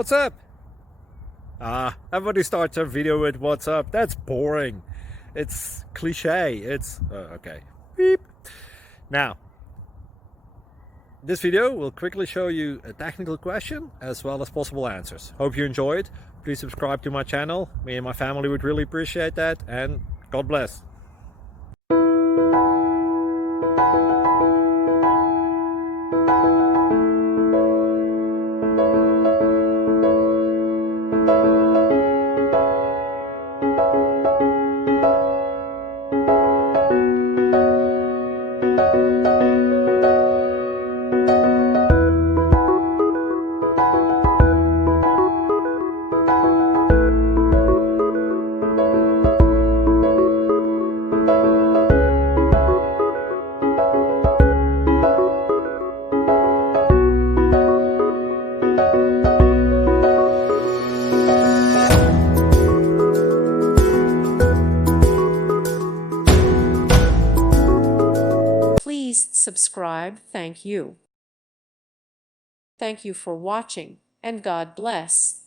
What's up? Everybody starts a video with what's up. That's boring. It's cliche. It's okay. Beep. Now, this video will quickly show you a technical question as well as possible answers. Hope you enjoy it. Please subscribe to my channel. Me and my family would really appreciate that, and God bless. Please subscribe. Thank you. Thank you for watching, and God bless.